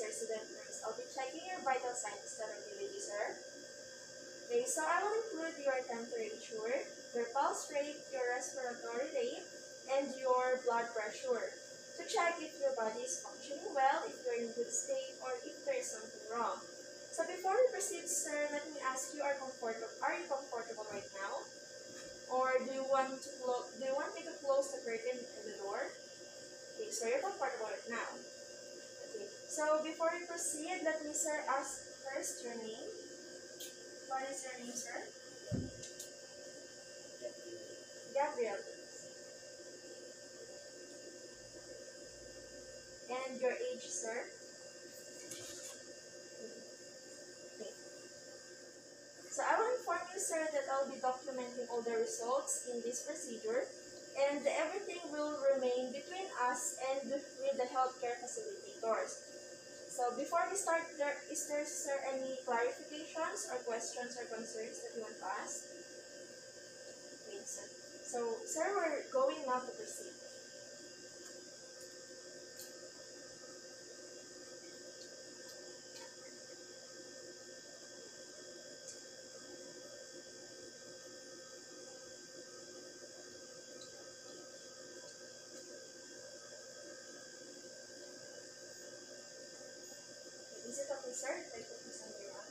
resident nurse. I'll be checking your vital signs that are with you, sir. Okay, so I will include your temperature, your pulse rate, your respiratory rate, and your blood pressure to check if your body is functioning well, if you're in good state, or if there is something wrong. So before we proceed, sir, let me ask you, are you comfortable right now? Or do you want me to close the curtain and the door? Okay, so you're comfortable right now. Okay, so before we proceed, let me, sir, ask first your name. What is your name, sir? Gabriel. And your age, sir? Okay. So I will inform you, sir, that I'll be documenting all the results in this procedure, and everything will remain between us and with the healthcare facilitators. So before we start, is there, sir, any clarifications or questions or concerns that you want to ask? Okay, sir. So, sir, we're going now to proceed. Is it okay, sir? If I put this on your arm?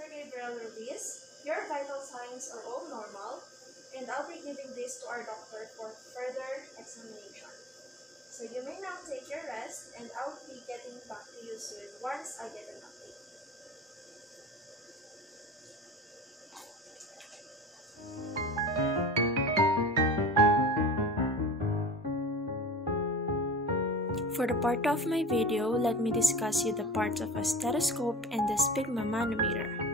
Sir Gabriel Ruiz, your vital signs are all normal, and I'll be giving this to our doctor for further examination. So you may now take your rest, and I'll be getting back to you soon once I get an update. For the part of my video, let me discuss you the parts of a stethoscope and the sphygmomanometer.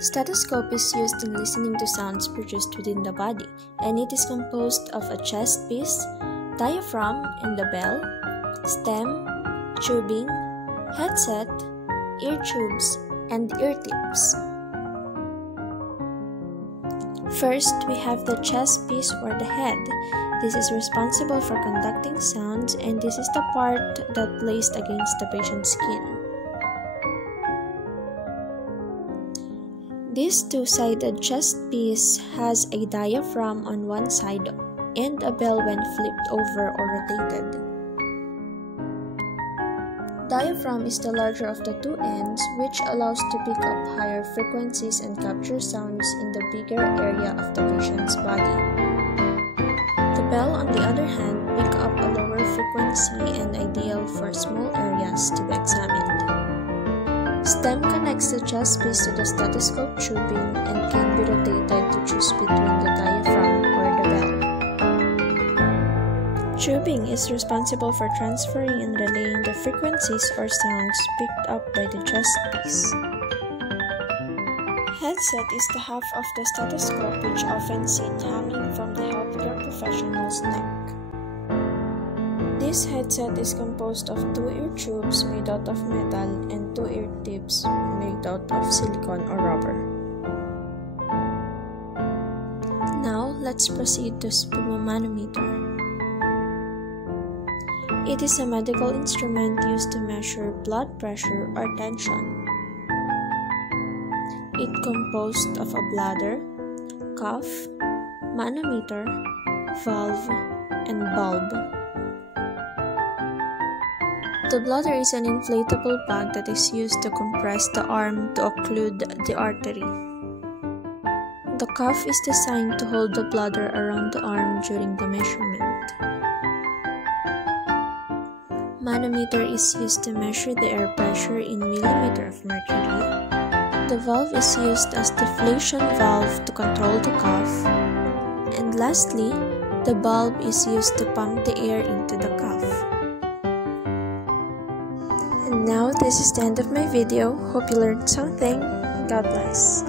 Stethoscope is used in listening to sounds produced within the body, and it is composed of a chest piece, diaphragm and the bell, stem, tubing, headset, ear tubes, and ear tips. First, we have the chest piece or the head. This is responsible for conducting sounds, and this is the part that placed against the patient's skin. This two-sided chest piece has a diaphragm on one side and a bell when flipped over or rotated. Diaphragm is the larger of the two ends, which allows to pick up higher frequencies and capture sounds in the bigger area of the patient's body. The bell, on the other hand, pick up a lower frequency and ideal for small areas to be examined. Stem connects the chest piece to the stethoscope tubing and can be rotated to choose between the diaphragm or the bell. Tubing is responsible for transferring and relaying the frequencies or sounds picked up by the chest piece. Headset is the half of the stethoscope which often seen hanging from the healthcare professional's neck. This headset is composed of two ear tubes made out of metal and two ear tips made out of silicone or rubber. Now, let's proceed to sphygmomanometer. It is a medical instrument used to measure blood pressure or tension. It composed of a bladder, cuff, manometer, valve, and bulb. The bladder is an inflatable bag that is used to compress the arm to occlude the artery. The cuff is designed to hold the bladder around the arm during the measurement. Manometer is used to measure the air pressure in millimeter of mercury. The valve is used as deflation valve to control the cuff. And lastly, the bulb is used to pump the air into the cuff. And now this is the end of my video. Hope you learned something. God bless.